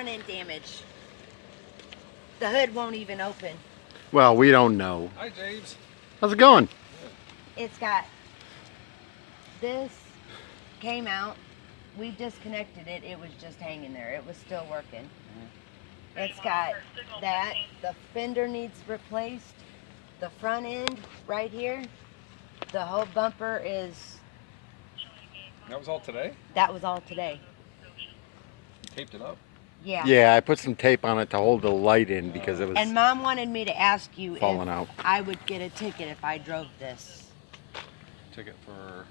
front end damage. The hood won't even open. Well, we don't know. Hi, James. How's it going? It's got this came out. We disconnected it. It was just hanging there. It was still working. It's got that. The fender needs replaced. The front end right here. The whole bumper is. That was all today? That was all today. You taped it up? Yeah. Yeah, I put some tape on it to hold the light in because it was And Mom wanted me to ask you falling if out. I would get a ticket if I drove this. Ticket for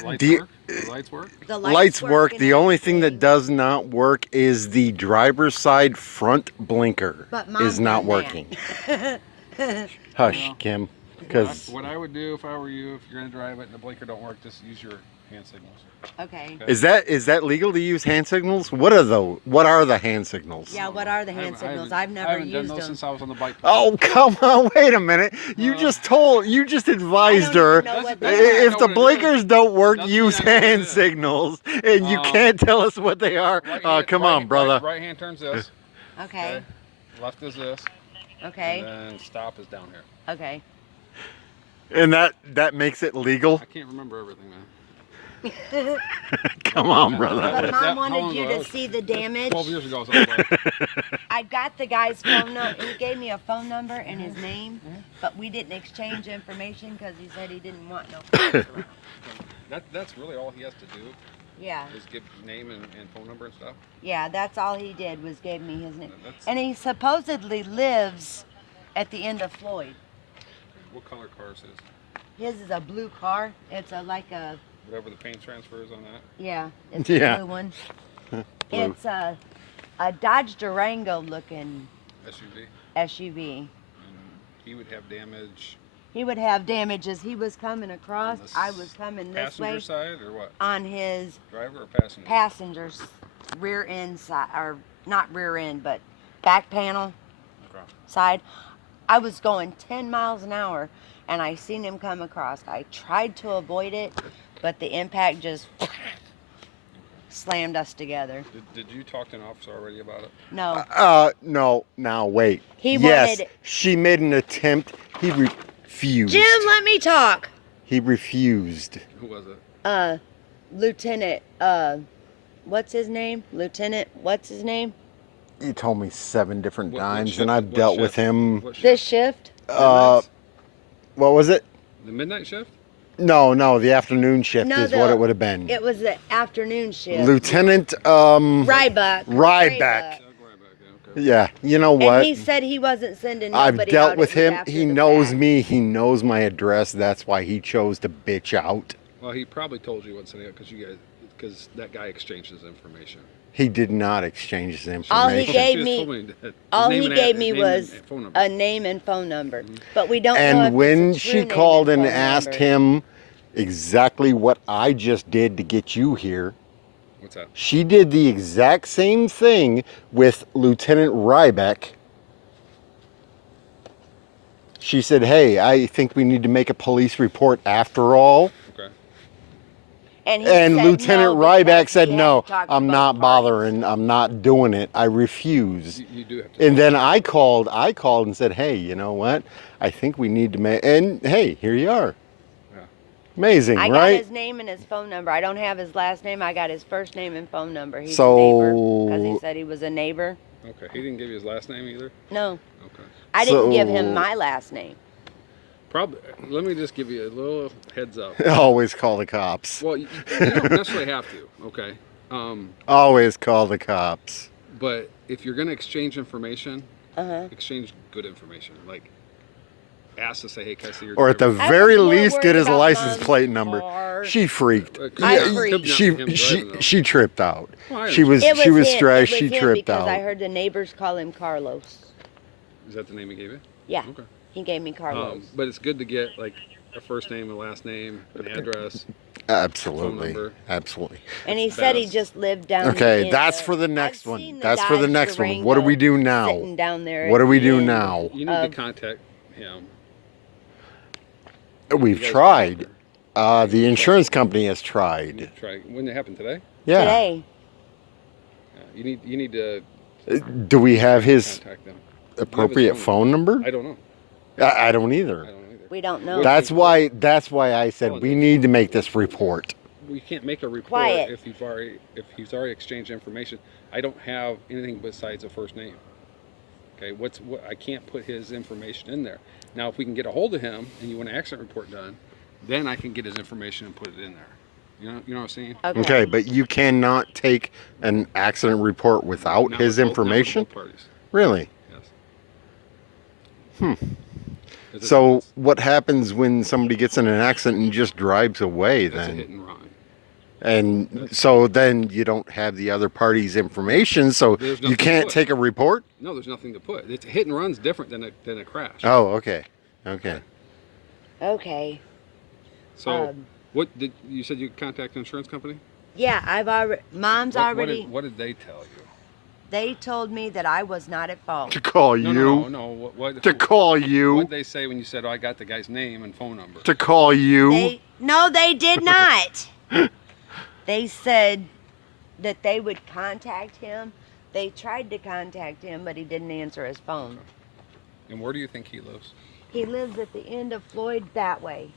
the lights The- work? The lights work? The Lights work. and The only thing that everything, does not work is the driver's side front blinker but Mom is not done working. that. Hush, Well, Kim. Because What I would do if I were you, if you're going to drive it and the blinker don't work, just use your hand signals. Okay. is that legal to use hand signals? What are the hand signals? Yeah, what are the hand signals? I've never I haven't done used those them. since I was on the bike. Oh, come on, wait a minute. You just advised her know what That's- they I if know the what it blinkers don't work, Doesn't use mean I know what it hand is. signals, and you Um, can't tell us what they are. Come on, brother. Right hand turns this. Okay. Left is this. Okay. And then stop is down here. Okay. And that makes it legal? I can't remember everything, man. Come on, brother. But Mom How wanted long you ago? to see the damage. 12 years ago I was on the bike. I got the guy's phone number. He gave me a phone number and his name, but we didn't exchange information because he said he didn't want no phones around. That's really all he has to do, Yeah. is give name and phone number and stuff. Yeah, that's all he did was gave me his name. That's- And he supposedly lives at the end of Floyd. What color car is his? His is a blue car. It's like a, Whatever the paint transfer is on that. yeah, it's Yeah. a blue one. Blue. It's a Dodge Durango looking SUV. SUV. And he would have damage He would have damage as he was coming across. on the I was coming this passenger way side or what? on his Driver or passenger? passenger's rear end side, or not rear end, but back panel Okay. side. I was going 10 miles an hour and I seen him come across. I tried to avoid it, but the impact just slammed us together. Did you talk to an officer already about it? No. No, now wait. He yes, wanted- she made an attempt. He refused. Jim, let me talk. He refused. Who was it? Lieutenant, what's his name? Lieutenant, what's his name? He told me 7 different What times, shift- and I've what dealt with shift? him. What shift? This shift? What was it? The midnight shift? No, the afternoon shift No, is what it would have been. It was the afternoon shift. Lieutenant Ryback. Ryback. Doug Ryback, yeah, okay. Yeah, you know what? And he said he wasn't sending nobody I've dealt out with at you him. after He the knows fact. me. He knows my address. That's why he chose to bitch out. Well, he probably told you what's in it because that guy exchanged his information. He did not exchange his information. All he gave She me- told me that. His All name he and gave ad- me name was and phone number. a name and phone number, but we don't know if And when it's a true she name called and phone asked number. him exactly what I just did to get you here, What's that? she did the exact same thing with Lieutenant Ryback. She said, "Hey, I think we need to make a police report after all." Okay. And, he And said Lieutenant no Ryback because said, he "No, hadn't talked to I'm both not parties." bothering. I'm not doing it. I refuse." You do have to. And then I called and said, "Hey, you know what? I think we need to make." And hey, here you are. Yeah. Amazing, I got right? his name and his phone number. I don't have his last name. I got his first name and phone number. He's So- a neighbor because he said he was a neighbor. Okay. He didn't give you his last name either? No, Okay. I didn't give him So- my last name. Probably. Let me just give you a little heads up. Always call the cops. Well, you don't necessarily have to, okay? Always call the cops. But if you're going to exchange information, Uh-huh. exchange good information. Like, ask to say, hey, can I see your Or at the driver's I very was more least, get worried his about license Mom's plate number. car. She freaked. I Yeah, freaked. She Him driving, though. she tripped out. Well, I She was It was him. stressed. It She was him tripped because I out. heard the neighbors call him Carlos. Is that the name he gave you? Yeah, Okay. he gave me Carlos. But it's good to get, like, a first name, a last name, an address. Absolutely, number. absolutely. And he said he best. just lived down Okay, in that's the- for the next I've one. seen the That's for the Dodge next one. What do we do Durango now? Sitting down there What at do we the do end. now? You need to contact him. We've You guys tried. talked The insurance company has You tried. need to try. When it happened today? Yeah. Today. Yeah. You need to Do we have his Contact them. appropriate phone number? I don't know. I don't either. I don't either. We don't know. That's why I said we need to make this report. We can't make a report Quiet. if he's already exchanged information. I don't have anything besides a first name. Okay, I can't put his information in there. Now, if we can get a hold of him and you want an accident report done, then I can get his information and put it in there. You know what I'm saying? Okay, but you cannot take an accident report without Not his with both- not with information? both parties. Really? Yes. Is it- So what happens when somebody gets in an accident and just drives away that's a then? hit and run. And so then you don't have the other party's information, so There's you nothing can't to put. take a report? No, there's nothing to put. It's a hit and run's different than a crash. Oh, okay. Okay. Okay. So what did you said you contact an insurance company? Yeah, I've already. Mom's already. What did they tell you? They told me that I was not at fault. To call No, you? no. What To call you? What did they say when you said, "Oh, I got the guy's name and phone number"? To call you? No, they did not. They said that they would contact him. They tried to contact him, but he didn't answer his phone. And where do you think he lives? He lives at the end of Floyd that way,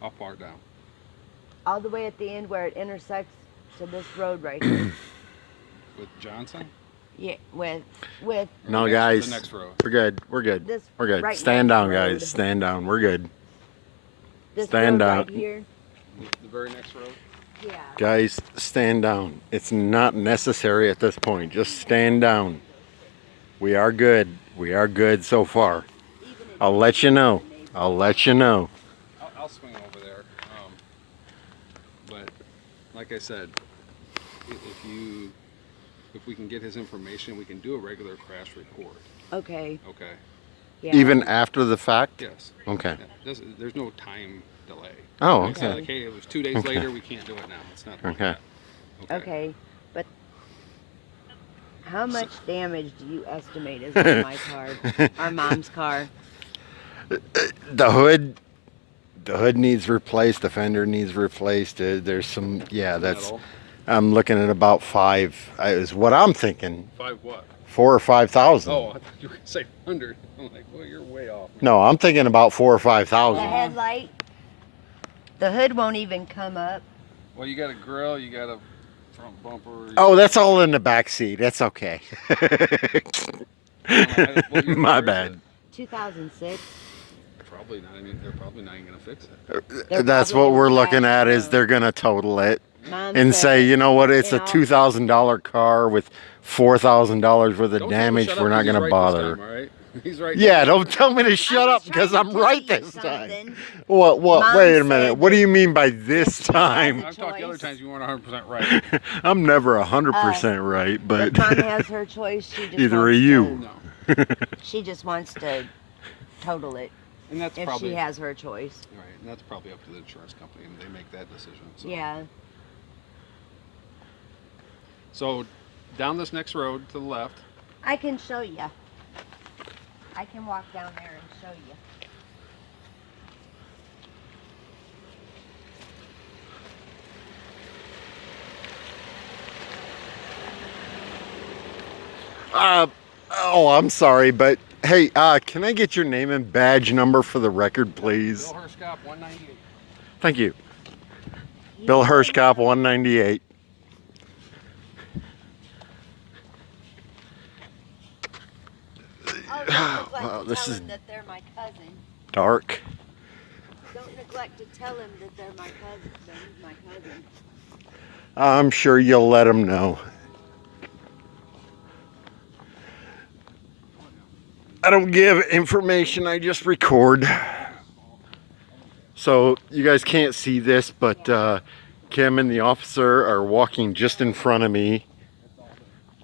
How far down? all the way at the end where it intersects to this road right here. With Johnson? Yeah, with No, The guys. next road. We're good. We're good. this. We're good. right Stand next down, road. guys. Stand down. We're good. This Stand road down. right here. The very next road. Yeah. Guys, stand down. It's not necessary at this point. Just stand down. We are good. We are good so far. I'll let you know. I'll let you know. I'll swing over there. But like I said, if we can get his information, we can do a regular crash report. Okay. Okay. Yeah. Even after the fact? Yes. Okay. Yeah. There's no time delay. Oh, It's not okay. like, hey, it was 2 days Okay. later, we can't do it now. It's not like Okay. that. Okay, but how much damage do you estimate is on my car, our mom's car? The hood needs replaced. The fender needs replaced. There's some, yeah, that's, Metal. I'm looking at about 5, is what I'm thinking. 5 what? 4 or 5,000. Oh, I thought you were going to say 100. I'm like, well, you're way off. Man. No, I'm thinking about 4 or The 5,000. headlight, the hood won't even come up. Well, you got a grill, you got a front bumper. Oh, that's all in the back seat. That's okay. What year My is bad. it? 2006. Probably not. I mean, they're probably not even going to fix it. They're That's probably what we're gonna looking crash at, it is down. they're gonna total it Mom and said say, you know what, it's a in all- $2,000 car with $4,000 worth of Don't tell him to damage. shut We're up, not 'cause he's gonna right bother. This time, all right? He's right. Yeah, this don't time. tell me to shut I up was because trying I'm to right tell you this time. something. What? Mom Wait a said minute. What do that you mean by this she has time? a I've talked the other choice. times you weren't 100% right. I'm never 100% right, If but Mom has her choice, she just Either wants are you. No. she just wants to total it And that's if probably she has her choice. right. And that's probably up to the insurance company, and they make that decision. So. Yeah. So, down this next road to the left. I can show you. I can walk down there and show you. oh, I'm sorry, but hey, can I get your name and badge number for the record, please? Bill Hirschkopf, 198. Thank you. Bill Hirschkopf, 198. Oh, don't neglect Wow, to this tell is him that they're my cousin. dark. Don't neglect to tell him that they're my cousin. That he's my cousin. I'm sure you'll let him know. I don't give information, I just record. So you guys can't see this, but Kim and the officer are walking just in front of me.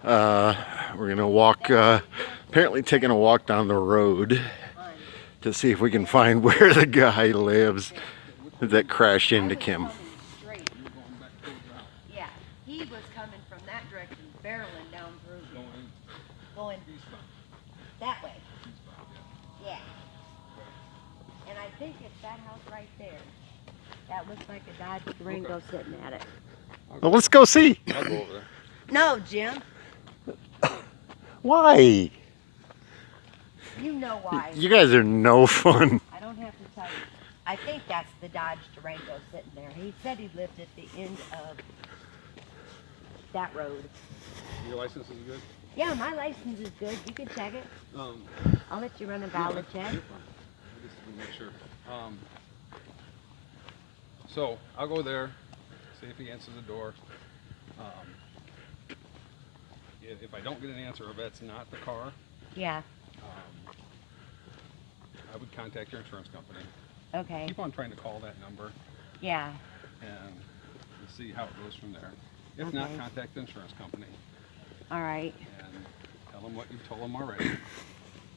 We're gonna walk, apparently taking a walk down the road to see if we can find where the guy lives that crashed into Kim. Straight. Yeah, he was coming from that direction, barreling down through, going that way. Yeah. And I think it's that house right there. That looks like a Dodge Durango sitting at it. Well, let's go see. I'll go over there. No, Jim. Why? You know why. You guys are no fun. I don't have to tell you. I think that's the Dodge Durango sitting there. He said he lived at the end of that road. Your license is good? Yeah, my license is good. You can check it. I'll let you run a valid check. I just want to make sure. So I'll go there, see if he answers the door. If I don't get an answer, if that's not the car, Yeah. I would contact your insurance company. Okay. Keep on trying to call that number Yeah. and see how it goes from there. If not, Okay. contact the insurance company All right. and tell them what you've told them already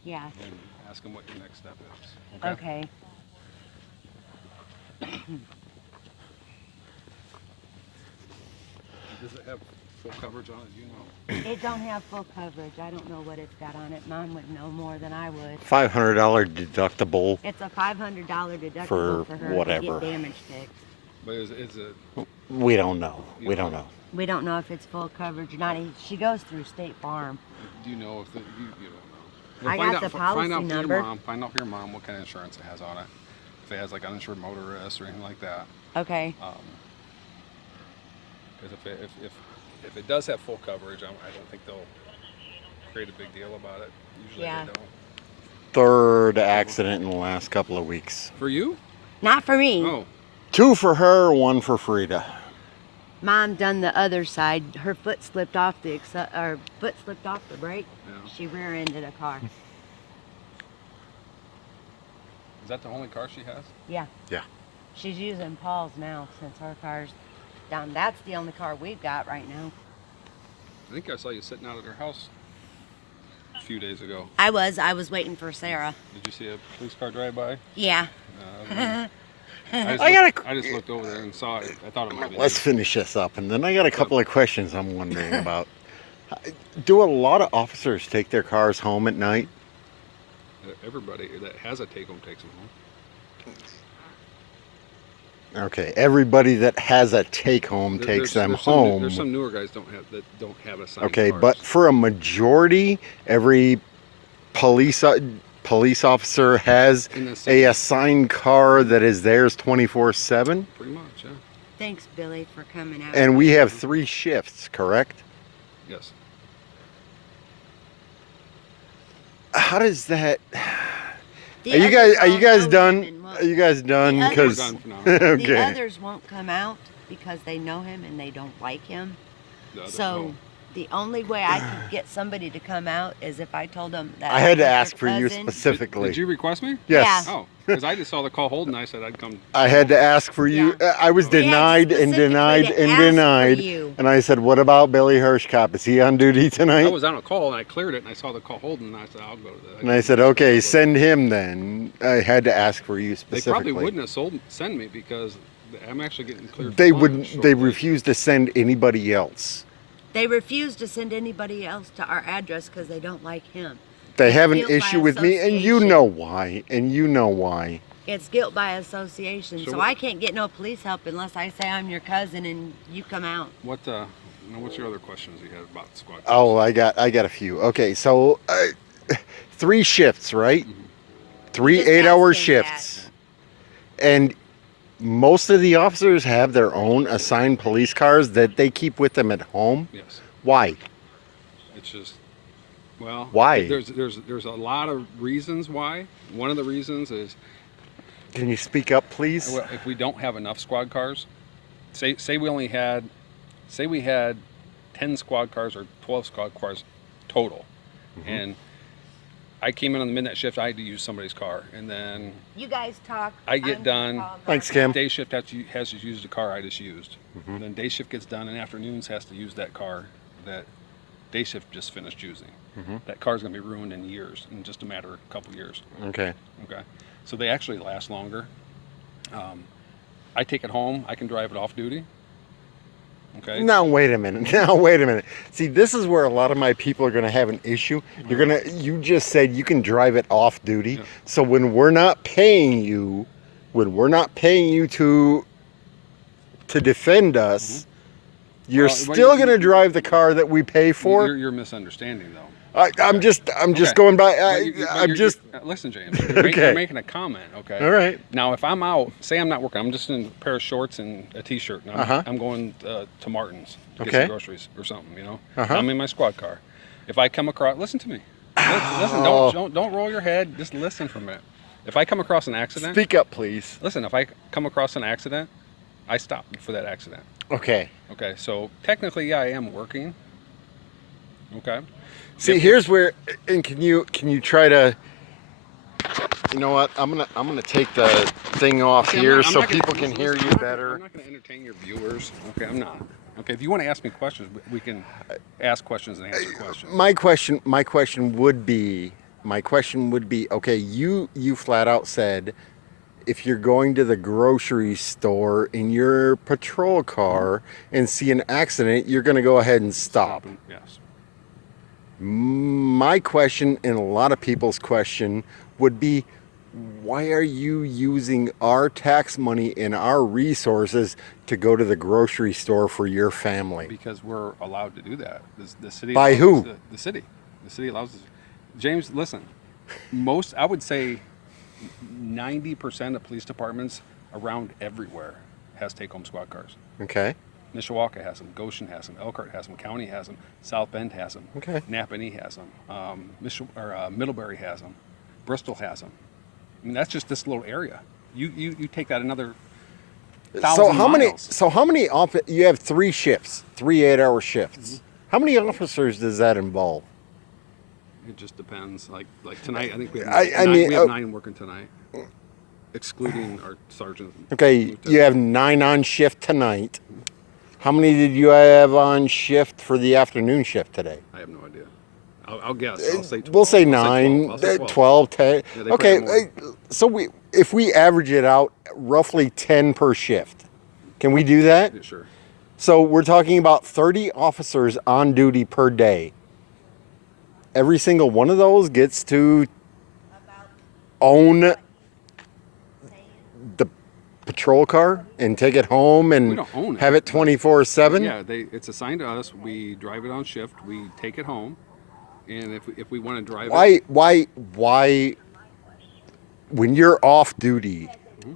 Yeah. and ask them what your next step is. Okay. Does it have full coverage on it? Do you know? It don't have full coverage. I don't know what it's got on it. Mom would know more than I would. $500 deductible. It's a $500 deductible For for her whatever. to get damage fixed. But is it? We don't know. We don't know. We don't know if it's full coverage or not. She goes through State Farm. Do you know if you don't know? I got the policy number. Find out for your mom what kind of insurance it has on it. If it has like uninsured motorist or anything like that. Okay. Because if it does have full coverage, I don't think they'll create a big deal about it. Usually Yeah. they don't. Third accident in the last couple of weeks. For you? Not for me. Oh. 2 for her, 1 for Frida. Mom done the other side. Her foot slipped off the brake. Yeah. She rear-ended a car. Is that the only car she has? Yeah. Yeah. She's using Paul's now since her car's down. That's the only car we've got right now. I think I saw you sitting out at her house a few days ago. I was waiting for Sarah. Did you see a police car drive by? Yeah. I just looked over there and saw it. I thought it might be. Let's finish this up, and then I got a couple of questions I'm wondering about. Do a lot of officers take their cars home at night? Everybody that has a take-home takes them home. Okay, everybody that has a take-home takes them home. There's some newer guys that don't have assigned Okay, cars. but for a majority, every police officer has In the a city, assigned car that is theirs 24/7, pretty much, yeah. Thanks, Billy, for coming out. and we have 3 shifts, correct? Yes. How does that? The Are you others guys also done? women won't- Are you guys done? The Because We're done for now. The okay, others won't come out because they know him and they don't like him. The other- So the only way I could get somebody to come out is if I told them that I had to was their ask for you cousin. specifically. Did you request me? Yes. Yeah. Oh, because I just saw the call Holden. I said I'd come. I had to ask for you. I was They had denied and specifically denied to and ask for denied. you. And I said, "What about Billy Hirschkopf? Is he on duty I tonight?" was on a call and I cleared it and I saw the call Holden and I said I'll go to that. And I said, "Okay, send him then." I had to ask for you They specifically. probably wouldn't have send me because I'm actually getting cleared. They for would. lunch They shortly. refused to send anybody else. They refuse to send anybody else to our address because they don't like him. They have an Guilt by issue with me, and you association. know why. And you know why. It's guilt by association, So so I can't get no police help unless I say I'm your cousin and you come out. What's your other questions you had about the squad? Oh, I got a few. Okay, so 3 shifts, right? 3 Just 8-hour asked him that. shifts, and most of the officers have their own assigned police cars that they keep with them at home. Yes. Why? It's just, well, Why? There's a lot of reasons why. One of the reasons is Can you speak up, please? if we don't have enough squad cars. Say we had 10 squad cars or 12 squad cars total, and I came in on the midnight shift. I had to use somebody's car, and then You guys talk. I get I'm done. gonna call Thanks, Kim. day shift has to use the car I just used. Then day shift gets done, and afternoons has to use that car that day shift just finished using. That car's gonna be ruined in years, in just a matter of a couple years. Okay. Okay, so they actually last longer. I take it home. I can drive it off duty. Okay. Now wait a minute. Now wait a minute. See, this is where a lot of my people are going to have an issue. You just said you can drive it off duty. Yeah. So when we're not paying you, to defend us, you're Well, still going to drive the car that we pay for. You're misunderstanding though. I'm just Okay. going by. Listen, James. You're Okay. making a comment. Okay. All right. Now, if I'm out, say I'm not working, I'm just in a pair of shorts and a t-shirt, and I'm going to Martin's to get some groceries or something. You know. I'm in my squad car. If I come across, listen to me. Listen. Don't roll your head. Just listen for a minute. If I come across an accident, Speak up, please. listen. If I come across an accident, I stop for that accident. Okay. Okay. So technically, yeah, I am working. Okay. See, here's where, and can you try to, you know what? I'm gonna take the thing off here so people can hear you better. I'm not gonna entertain your viewers. Okay, I'm not. Okay, if you want to ask me questions, we can ask questions and answer questions. My question would be, okay, you flat out said, if you're going to the grocery store in your patrol car and see an accident, you're gonna go ahead and stop. Yes. My question, and a lot of people's question, would be, why are you using our tax money and our resources to go to the grocery store for your family? Because we're allowed to do that. The city. By who? The city. The city allows us. James, listen. I would say 90% of police departments around everywhere has take-home squad cars. Okay. Mishawaka has them, Goshen has them, Elkhart has them, County has them, South Bend has them, Okay. Napanee has them, Middlebury has them, Bristol has them. I mean, that's just this little area. You take that another 1,000 So how many? miles. You have 3 shifts, 3 8-hour shifts. How many officers does that involve? It just depends. Like tonight, I think we have, we have 9 working tonight, excluding our sergeant. Okay, you have 9 on shift tonight. How many did you have on shift for the afternoon shift today? I have no idea. I'll guess. I'll say 12. We'll say I'll say 9, 12. 12, 10. Yeah, they okay, probably so if we average it out, roughly 10 per shift. Can we do that? Yeah, sure. So we're talking about 30 officers on duty per day. Every single one of those gets to own the patrol car and take it home We and don't own it, have it 24/7. Yeah, it's assigned to us. We drive it on shift. We take it home, and if we want to drive it, Why? When you're off duty,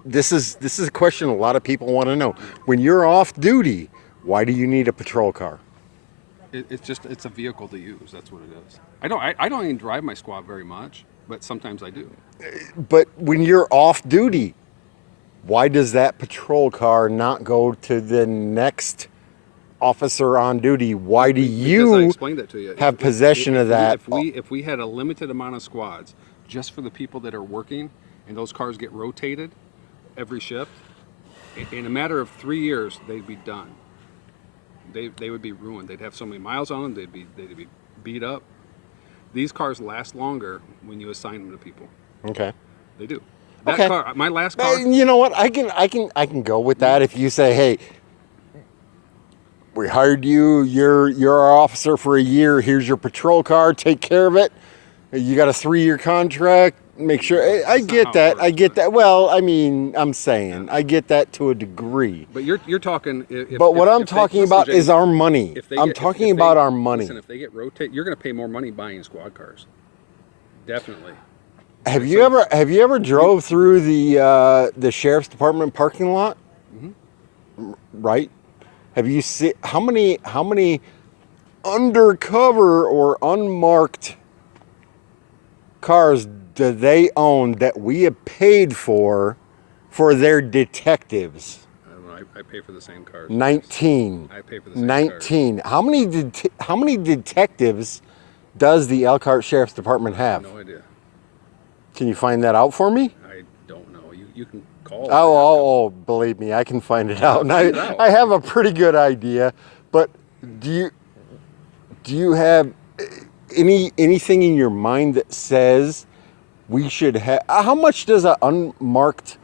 this is a question a lot of people want to know. When you're off duty, why do you need a patrol car? it's a vehicle to use. That's what it is. I don't even drive my squad very much, but sometimes I do. But when you're off duty, why does that patrol car not go to the next officer on duty? Why do Because I you explained that to you. have possession of that? If we had a limited amount of squads just for the people that are working, and those cars get rotated every shift, in a matter of 3 years, they'd be done. They would be ruined. They'd have so many miles on them. They'd be beat up. These cars last longer when you assign them to people. Okay. They do. Okay. Car, my last car. You know what? I can go with that if you say, hey, we hired you. You're our officer for a year. Here's your patrol car. Take care of it. You got a 3-year contract. Make sure. I get that. I get that. Well, I mean, I'm saying I get that to a degree. But you're talking. But what I'm talking about is our money. I'm If talking about our money. Listen, if they get rotated, you're going to pay more money buying squad cars. Definitely. Have you ever drove through the sheriff's department parking lot? Mm-hmm. Right. Have you seen how many undercover or unmarked cars do they own that we have paid for their detectives? I don't know. I pay for the same cars. 19. I pay for the same 19. How many detectives does the Elkhart Sheriff's Department have? No idea. Can you find that out for me? I don't know. You can call. Oh, believe me, I can find it out. And I have a pretty good idea. But do you have anything in your mind that says we should have? How much does an unmarked,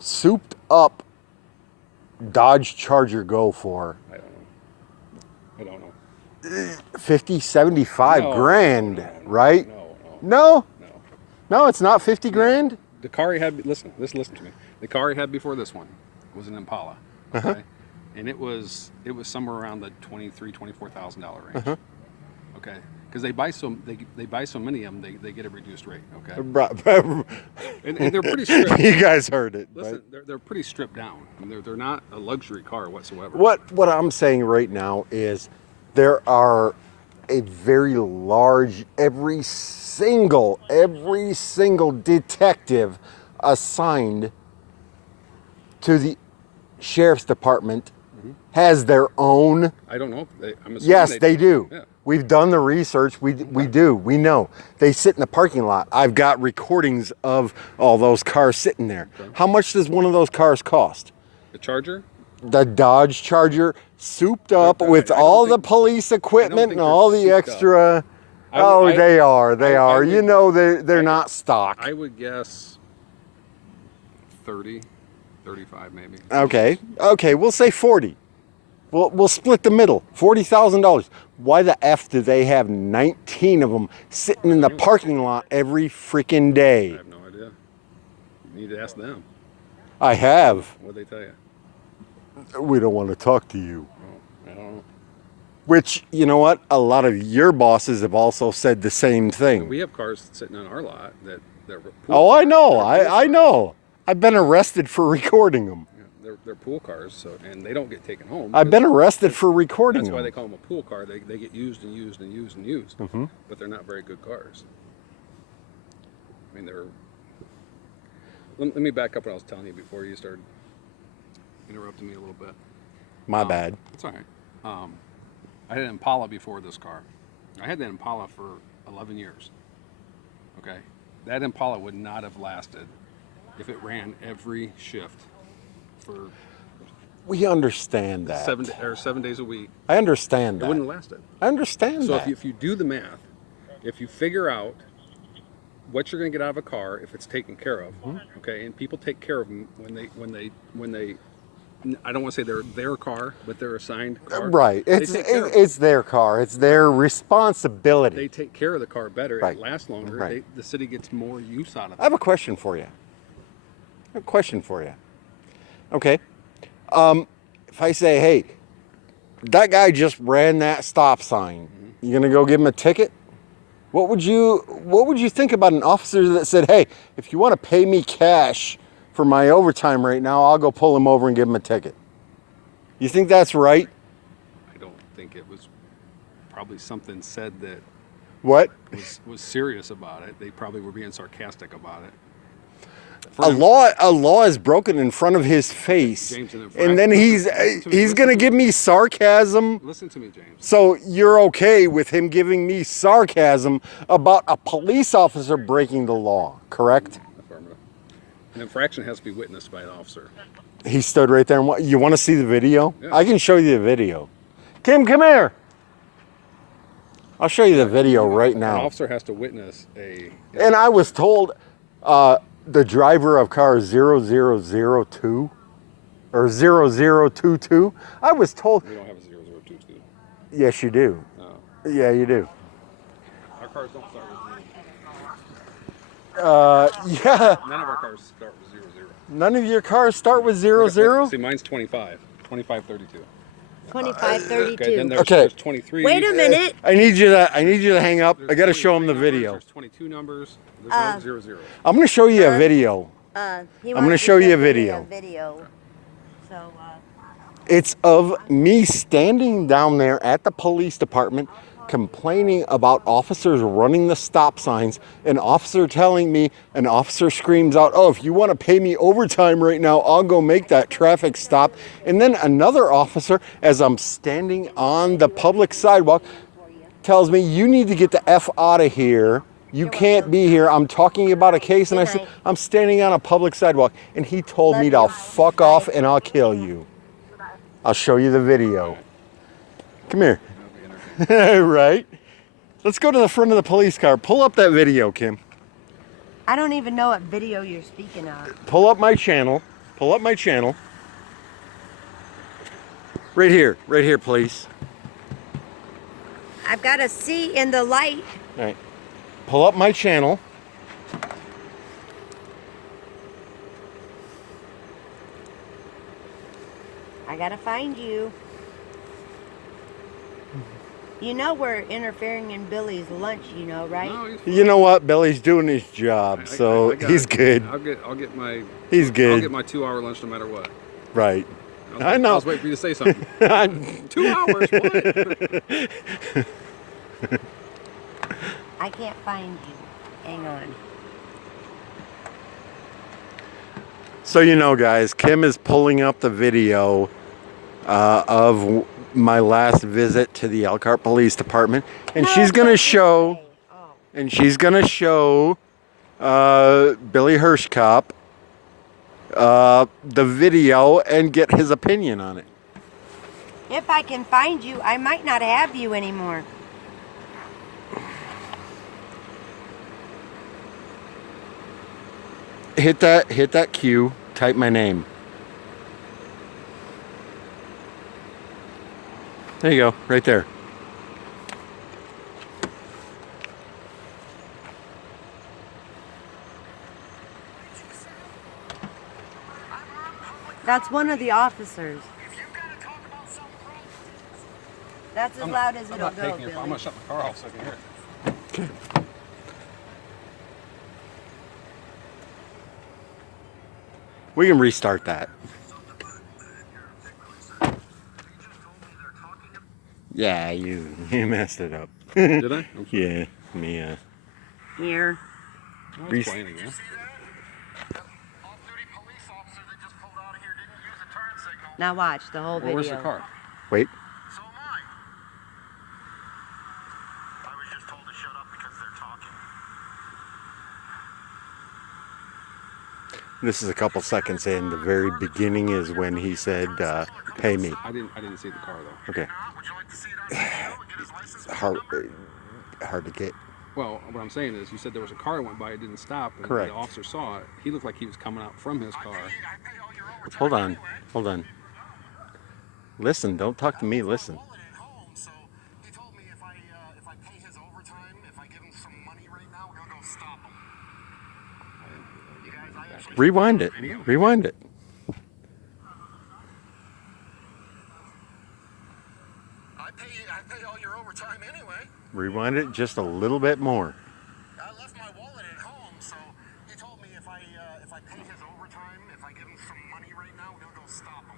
souped up Dodge Charger go for? I don't know. 50, 75 No, grand, no, right? No. No, it's not 50 grand. The car he had, listen to me. The car he had before this one was an Impala, okay? And it was somewhere around the $23,000, $24,000 range, okay? because they buy so many of them, they get a reduced rate. Okay, Right. and they're pretty stripped. You guys heard it. Listen, they're pretty stripped down. I mean, they're not a luxury car whatsoever. What I'm saying right now is there are a very large, every single detective assigned to the sheriff's department has their own. I don't know. I'm assuming Yes, they do. Yeah. We've done the research. We do. We know. They sit in the parking lot. I've got recordings of all those cars sitting there. Okay. How much does one of those cars cost? The Charger. The Dodge Charger, souped up with all the police equipment and all the extra. They are. You know, they're not stock. I would guess 30, 35 maybe. Okay, we'll say 40. We'll split the middle. $40,000. Why the F do they have 19 of them sitting in the parking lot every freaking I day? have no idea. You need to ask them. I have. What'd they tell you? We don't want to talk to you. I don't know. Which, you know what? A lot of your bosses have also said the same thing. We have cars sitting on our lot that Oh, I know. I know. I've been arrested for recording them. They're pool cars, so and they don't get taken home. I've been arrested for recording That's why them. they call them a pool car. They get used and used and used and used, but they're not very good cars. I mean, they're. Let me back up what I was telling you before you started interrupting me a little bit. My bad. It's all right. I had an Impala before this car. I had that Impala for 11 years. Okay, that Impala would not have lasted if it ran every shift for We understand that. 7 days a week. I understand It that. wouldn't have lasted. I understand So that. if you do the math, if you figure out what you're going to get out of a car if it's taken care of, okay, and people take care of them when they I don't want to say they're their car, but they're assigned car. Right. They take care of it. It's their car. It's their responsibility. They take care of the car better. Right. It lasts longer. Right. The city gets more use out of it. I have a question for you. Okay. If I say, hey, that guy just ran that stop sign, you gonna go give him a ticket? What would you think about an officer that said, hey, if you want to pay me cash for my overtime right now, I'll go pull him over and give him a ticket? You think that's right? I don't think it was probably something said that What? was serious about it. They probably were being sarcastic about it. A law is broken in front of his face, James, and then he's gonna give me sarcasm. Listen to me, James. So you're okay with him giving me sarcasm about a police officer breaking the law, correct? Affirmative. An infraction has to be witnessed by an officer. He stood right there and you want to see the video? Yeah. I can show you the video. Kim, come here. I'll show you the video right An now. officer has to witness a. And I was told the driver of car 0002 or 0022, I was told, We don't have a 0022. yes, you do. No. Yeah, you do. Our cars don't start with 0. Yeah, None of our cars start with 00. none of your cars start with 00? See, mine's 2532. 2532. Okay, then there's, Okay. there's 23. Wait a minute. I need you to hang up. I got to show him the 23 video. Numbers, there's 22 numbers. There's no 00. I'm going to show you a video. He I'm gonna wants to show you a me video. So, It's of me standing down there at the police department complaining about officers running the stop signs. An officer screams out, oh, if you want to pay me overtime right now, I'll go make that traffic stop. And then another officer, as I'm standing on the public sidewalk, tells me, you need to get the F out of here. You can't be here. I'm talking about a case. And I said, I'm standing on a public sidewalk. And he told me to fuck off and I'll kill you. I'll show you the video. Come here. Right? Let's go to the front of the police car. Pull up that video, Kim. I don't even know what video you're speaking of. Pull up my channel. Pull up my channel. Right here, please. I've got to see in the light. All right. Pull up my channel. I got to find you. You know we're interfering in Billy's lunch, you know, right? No, he's You know what? Billy's doing his job, so I got he's it. good. I'll get my. He's good. I'll get my 2-hour lunch no matter what. Right. I know. was waiting for you to say something. 2 hours? What? I can't find you. Hang on. So you know, guys, Kim is pulling up the video of my last visit to the Elkhart Police Department, and No, she's gonna don't show, say. Oh. and she's gonna show Billy Hirschkopf the video and get his opinion on it. If I can find you, I might not have you anymore. Hit that cue. Type my name. There you go, right there. That's one of the officers. That's as loud as I'm it'll not go, taking it. Billy. I'm gonna shut my car off so I can hear it. We can restart that. Yeah, you messed it up. Did I? Yeah, me. Here. Oh, it's playing again. Now watch the whole Well, video. where's the car? Wait. So am I. I was just told to shut up because they're talking. This is a couple seconds in. The very beginning is when he said, "Pay me." I didn't see the car though. Okay. Would you like to see it on video and get his license plate Hard, number? hard to get. Well, what I'm saying is, you said there was a car that went by, it didn't stop, and Correct. the officer saw it. He looked like he was coming out from his car. I pay all your overtime Hold on. anyway. Hold on. Listen. Don't talk to me. Listen. Wallet at home, so he told me if I pay his overtime, if I give him some money right now, he'll go stop him. You guys, I actually Rewind it. Rewind it. I pay all your overtime anyway. Rewind it just a little bit more. I left my wallet at home, so he told me if I pay his overtime, if I give him some money right now, he'll go stop him.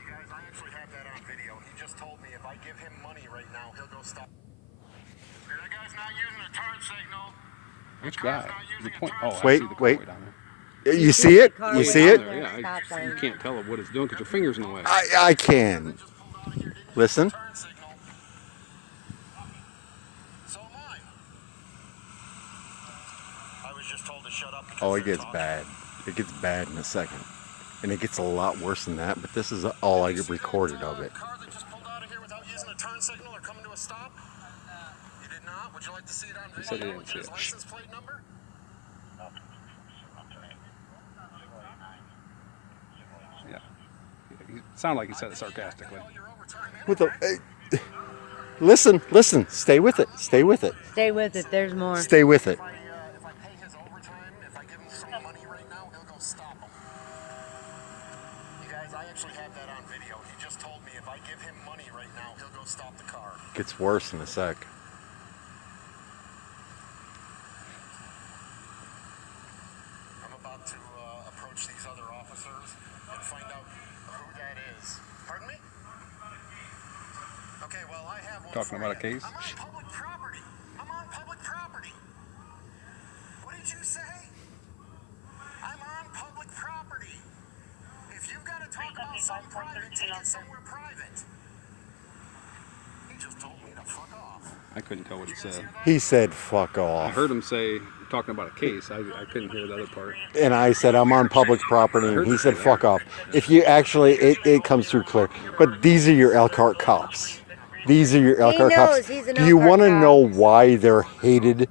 You guys, I actually have that on video. He just told me if I give him money right now, he'll go stop. That guy's not using a turn signal. Which guy? The point. Oh, I Wait, see the car wait. way down there. You see it? car You way see down it? there. Yeah, Stop you sign. can't tell what it's doing because your finger's in the way. I can. Listen. Turn signal. So am I. I was just told to shut up. Oh, it because they're gets talking. bad. It gets bad in a second. And it gets a lot worse than that, but this is all I recorded of it. Car that just pulled out of here without using a turn signal or coming to a stop? You did not? Would you like to see it on He said he video didn't with see his it. license plate number? Yeah. He sounded like he said it sarcastically. All your overtime With the, listen, stay with it, stay with it, Stay with it. There's more. stay with it. if I pay his overtime, if I give him some money right now, he'll go stop him. You guys, I actually have that on video. He just told me if I give him money right now, he'll go stop the car. Gets worse in a sec. I'm about to approach these other officers and find out who that is. Pardon me? Okay, well, I have one Talking for about a you. case? I'm on public property. I'm on public property. What did you say? I'm on public property. If you've got to talk about something private, take it somewhere private. He just told me to fuck off. I couldn't tell what he said. He said, "Fuck I off," heard him say, talking about a case. I couldn't hear the other part. and I said, "I'm on public property," and he said, "Fuck off." If you actually, it comes through clear. But these are your Elkhart cops. These are your Elkhart knows cops. he's an Do you Elkhart want to cop. know why they're hated?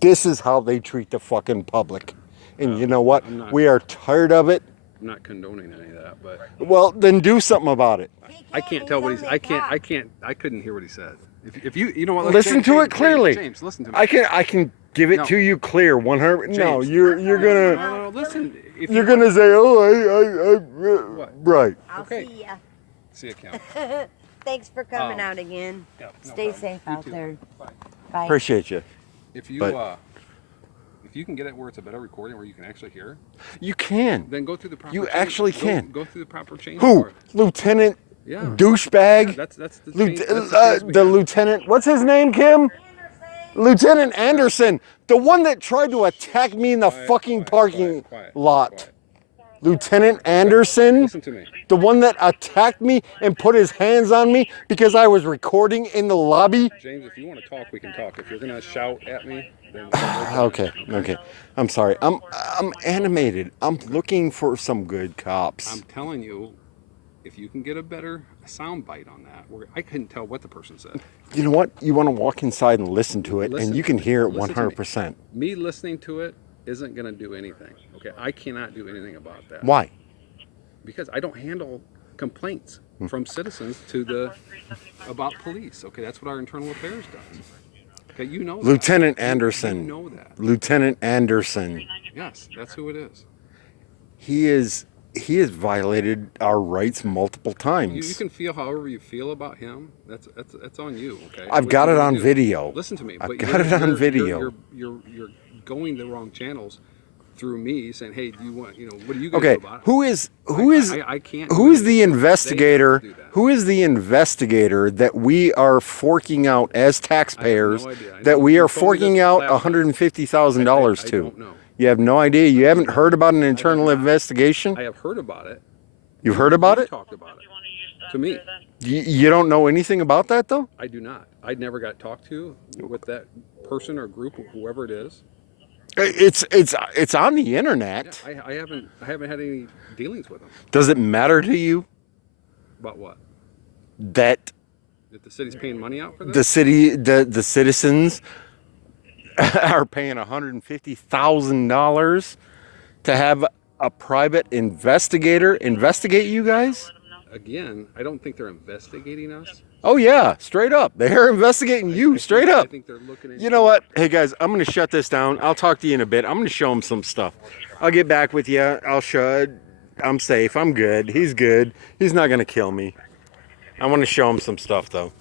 This is how they treat the fucking public. And you know what? I'm not- We are tired of it. I'm not condoning any of that, but Well, then do something about it. I can't tell what he's. I couldn't hear what he said. If you know what? Listen to it clearly. James, listen to me. I can give it No. to you clear 100. No, James. you're gonna No, listen. If you're gonna say, "Oh, I What? right." I'll Okay. see ya. see account. Thanks for coming out again. Yeah, no Stay problem. safe You out too. there. Bye. Bye. Appreciate you. If you But- if you can get it where it's a better recording where you can actually hear, You can. then go through the proper. You chain- actually go- can. Go through the proper chain. Who? for it. Lieutenant Yeah. douchebag? Yeah, that's the chain, that's the chains we The have. lieutenant, what's his name, Kim? Lieutenant Anderson, the one that tried to attack me in the Quiet, fucking quiet, parking quiet, lot. quiet. Lieutenant Anderson, Listen to me. the one that attacked me and put his hands on me because I was recording in the lobby. James, if you want to talk, we can talk. If you're gonna shout at me, then Okay. I'm sorry. I'm animated. I'm looking for some good cops. I'm telling you, if you can get a better sound bite on that, where I couldn't tell what the person said. You know what? You want to walk inside and listen to it, Listen and you to can me. hear it Listen to me. 100%. Me listening to it isn't gonna do anything. Okay, I cannot do anything about that. Why? Because I don't handle complaints from citizens about police. Okay, that's what our internal affairs does. Okay, you know that. Lieutenant You Anderson. know that. Lieutenant Anderson. Yes, that's who it is. He has violated our rights multiple times. You can feel however you feel about him. That's on you. Okay. I've What got you it wanna on do. video. Listen to me. I've but got it on video. You're going the wrong channels through me, saying, "Hey, do you want? What are you going Okay, to do about it?" who is I can't. who do is the anything. They investigator? have to do that. Who is the investigator that we are forking out as taxpayers? no idea. I That know we you are told me forking this out last time. $150,000 I to? don't know. You have no idea. You haven't heard about an internal investigation. I have heard about it. You've heard about You it. talked about it. To me, You don't know anything about that though. I do not. I never got talked to with that person or group or whoever it is. It's on the internet. Yeah, I haven't had any dealings with them. Does it matter to you About what? that That the city's paying money out for this? the citizens are paying $150,000 to have a private investigator investigate you guys? Again, I don't think they're investigating us. Oh yeah, straight up. They're investigating you straight I up. think they're looking at You know what? Hey guys, I'm going to shut this down. I'll talk to you in a bit. I'm going to show him some stuff. I'll get back with you. I'll show. I'm safe. I'm good. He's good. He's not going to kill me. I want to show him some stuff though.